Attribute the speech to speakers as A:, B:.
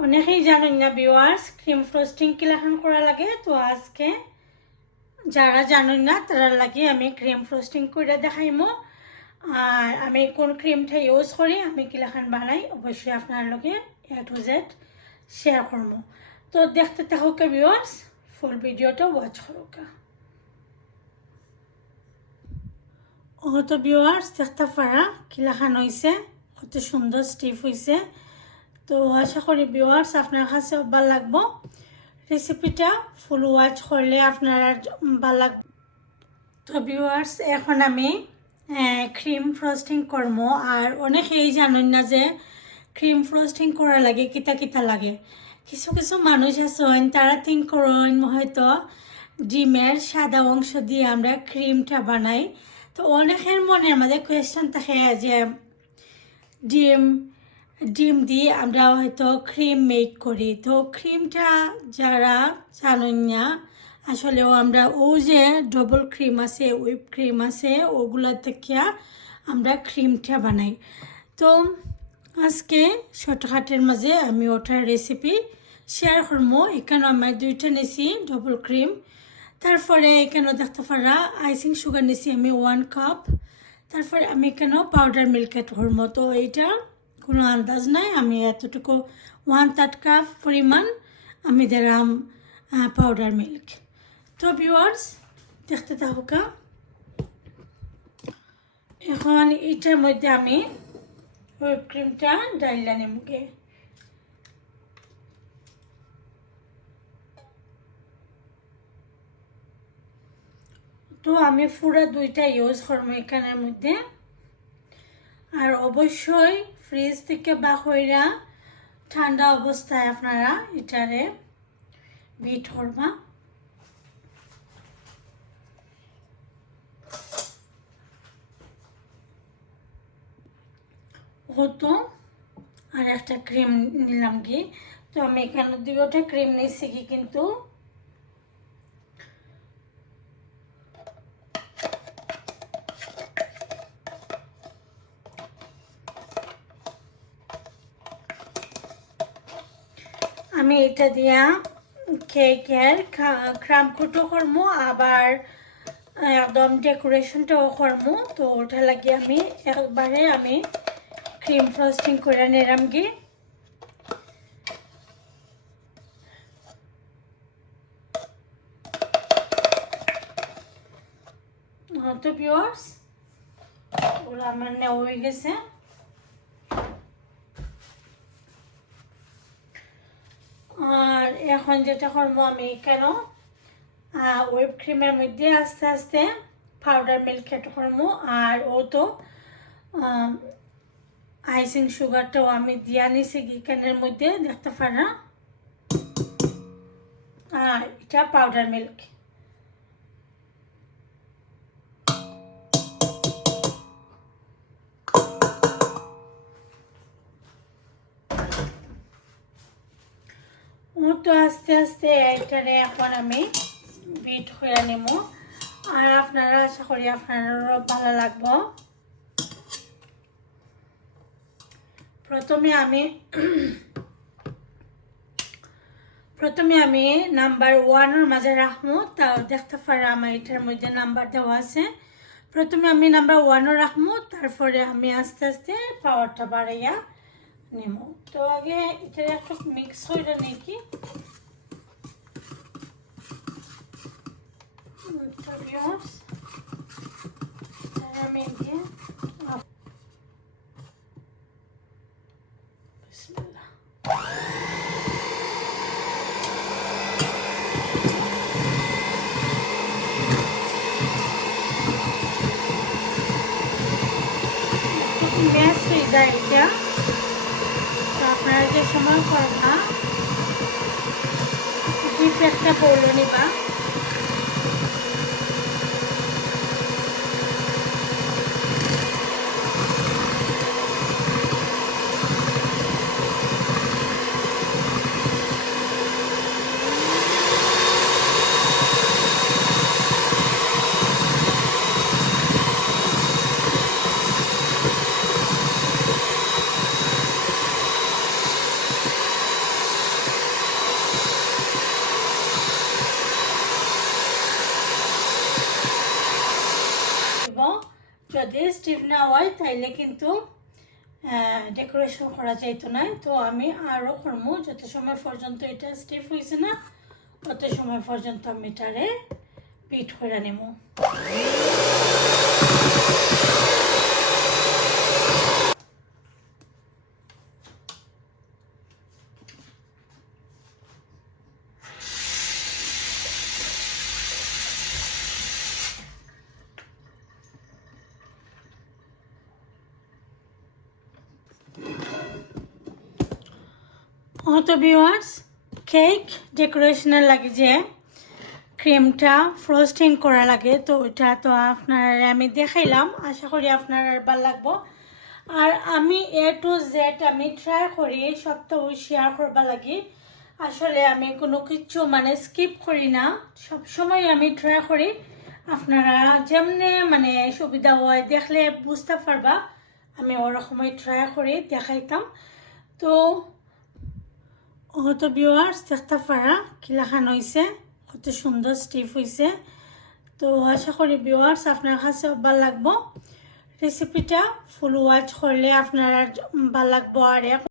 A: অনেকেই জানেন না ভিউয়ার্স ক্রিম ফ্রস্টিং কিলাখান করা লাগে? তো আজকে যারা জানেন না, তারা লাগে আমি ক্রিম ফ্রস্টিং করে দেখাইমো। আর আমি কোন ক্রিমটা ইউজ করি, আমি কিলাখান বানাই, অবশ্যই আপনার লগে এ টু জেড শেয়ার করব তো দেখতে থাকুক ভিউয়ার্স ফুল ভিডিওটা ওয়াচ করুক। ও তো ভিউয়ার্স দেখতে পারা কিলাখান হয়েছে কত সুন্দর স্টিফ হয়েছে তো আশা করি ভিউয়ার্স আপনার কাছে ভালো লাগবো। রেসিপিটা ফুল ওয়াচ করলে আপনার ভালো লাগবে। তো ভিউয়ার্স এখন আমি ক্রিম ফ্রস্টিং করব। আর অনেকেই জানেন না যে ক্রিম ফ্রস্টিং করা লাগে, কিতা কিতা লাগে। কিছু কিছু মানুষ আছেন, তারা থিঙ্ক করেন হয়তো ডিমের সাদা অংশ দিয়ে আমরা ক্রিমটা বানাই। তো অনেকের মনের মধ্যে কোয়েশ্চেন থাকে যে ডিম ডিম দিয়ে আমরা হয়তো ক্রিম মেক করি। তো ক্রিমটা যারা জানেন না, আসলেও আমরা ও যে ডবল ক্রিম আছে হুইপ ক্রিম আছে, ওগুলা থেকে আমরা ক্রিমটা বানাই। তো আজকে শর্টকাটের মাঝে আমি ওটার রেসিপি শেয়ার করব। এখানে আমার দুইটা নিছি ডবল ক্রিম তারপরে এখানে দেখতে পারা আইসিং সুগার নিছি আমি ওয়ান কাপ তারপরে আমি এখানে পাউডার মিল্ক এড করব। তো এইটা কোনো আন্দাজ নাই। আমি এতটুকু ওয়ান থার্ড কাপ পরিমাণ আমি দিলাম পাউডার মিল্ক তো ভিউয়ার্স দেখতে থাকুকা এখন এটার মধ্যে আমি হুইপ ক্রিমটা ডাইলা নেমুকে তো আমি পুরো দুইটা ইউজ করব এখানের মধ্যে। আর অবশ্যই ফ্রিজ থেকে বা হইরা ঠান্ডা অবস্থায় আপনারা এটারে বিট করবা। হতো, আর একটা ক্রিম নিলাম কি? তো আমি এখানে দুইটা ক্রিম নিচ্ছি কি কিন্তু আমি এটা দিয়া কেকের ক্রাম কুটো করব আবার একদম ডেকোরেশনটাও করব তো ওটা লাগে আমি একবারে আমি ক্রিম ফ্রস্টিং করে নিলাম কি তো পিওর্স ওগুলো আমার নেওয়া হয়ে গেছে। আর এখন যেটা করব আমি কেন? ওয়েব ক্রিমের মধ্যে আস্তে আস্তে পাউডার মিল্ক এড করব। আর ও তো আইসিং সুগারটাও আমি দিয়া নিছি গিকেনের মধ্যে, দেখতে পারা? আর এটা পাউডার মিল্ক তো আস্তে আস্তে এটারে এখন আমি বিট হয়ে নেব আর আপনারা আশা করি আপনারও ভালো লাগবো। প্রথমে আমি প্রথমে আমি নাম্বার ওয়ানের মাঝে রাখব তা দেখতে পারে আমার এটার মধ্যে নাম্বার দেওয়া আছে। প্রথমে আমি নাম্বার ওয়ানও রাখব তারপরে আমি আস্তে আস্তে পাওয়ারটা বাড়াইয়া নেব তো আগে এটা একটু মিক্স হইলে নাকি আমি দিয়ে বিসমিল্লাহ ম্যাচ হয়ে যে সময় করো না একটা পড়ল নিবা যদি স্টিভ না হয়, তাইলে কিন্তু ডেকোরেশন করা যাইতো না। তো আমি আরও করব যত সময় পর্যন্ত এটা স্টিফ হয়েছে না, তত সময় পর্যন্ত আমি এটারে পিট করে নেব তো ভিউয়ার্স কেক ডেকোরেশনের লাগে যে ক্রিমটা ফ্রস্টিং করা লাগে, তো ওইটা তো আপনার আমি দেখাইলাম। আশা করি আপনার ভালো লাগবো। আর আমি এ টু জেড আমি ট্রাই করি সব তো শেয়ার করবা লাগি। আসলে আমি কোনো কিছু মানে স্কিপ করি না। সব সময় আমি ট্রাই করি। আপনারা যেমনে মানে সুবিধা হয় দেখলে বুঝতে পারবা। আমি ওরকমই ট্রাই করে, দেখাইতাম। তো হয়তো ভিউয়ার্স দেখতে পারা কিলাখান হয়েছে কত সুন্দর স্টিফ হয়েছে তো আশা করি ভিউয়ার্স আপনার কাছে ভালো লাগবো। রেসিপিটা ফুল ওয়াচ করলে আপনার ভালো লাগবো আর